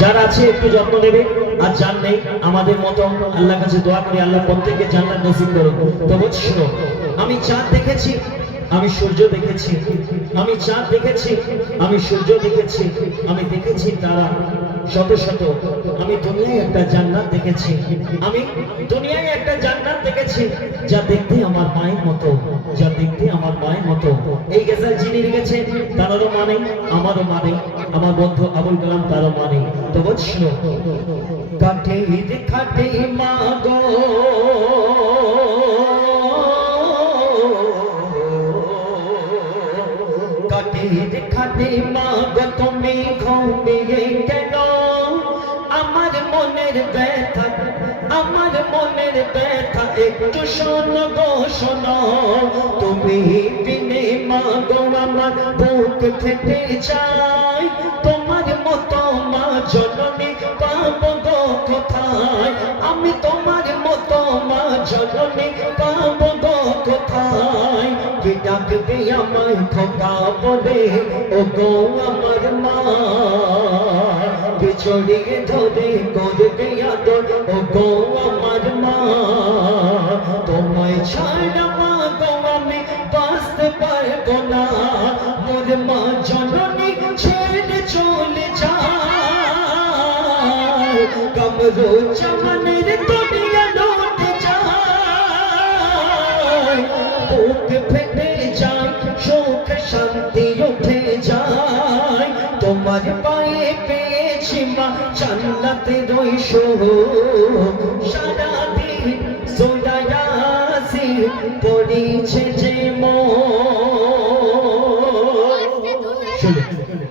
যারা আছে, একটু যত্ন নেবে। আর যার নেই, আমাদের মতো আল্লাহ কাছে দোয়া করি আল্লাহ প্রত্যেককে জান্নাত নসিব করুন তো বুঝছ আমি চাঁদ দেখেছি, আমি সূর্য দেখেছি, আমি চাঁদ দেখেছি, আমি সূর্য দেখেছি, আমি দেখেছি তারা শত শত। আমি দুনিয়ায় একটা জান্নাত দেখেছি, আমি দুনিয়ায় একটা জান্নাত দেখেছি, যা দেখতে আমার মায়ের মতো, যা দেখতে আমার মায়ের মতো। এই যিনি রেখেছে তারও মানে আমারও মানে আমার বন্ধু আবুল কালাম তারও মানে। তো বুঝছ কাঠে খাটে মা গো। খাটে মা গো, তুমি কেন? আমার মনের ব্যথা, আমার মনের ব্যথা, একটু শোনো গো, শোনো। তুমি মা আমার বুক ফেটে যায় তোমার মতো মা জননী পাবো গো কোথায়? আমি তোমার মতো মা জননী পাবো গো কোথায়? কে ডাকবে আমায় খোকা বলে ও গো আমার মা। বিছড়িয়ে ধরে করবে আদর ও গো আমার মা। তোমায় ছাড়া মা জননী ছেড়ে চলে যায়। কমরো চমনের দুনিয়া লুটে যায়। বুক ফেটে যায়, সুখ শান্তি উঠে যায়। তোমার পায়ে পেয়েছি মা জান্নাতে রইসো সারাদিন সোনায়াসি পড়িছে যে মন। ছিল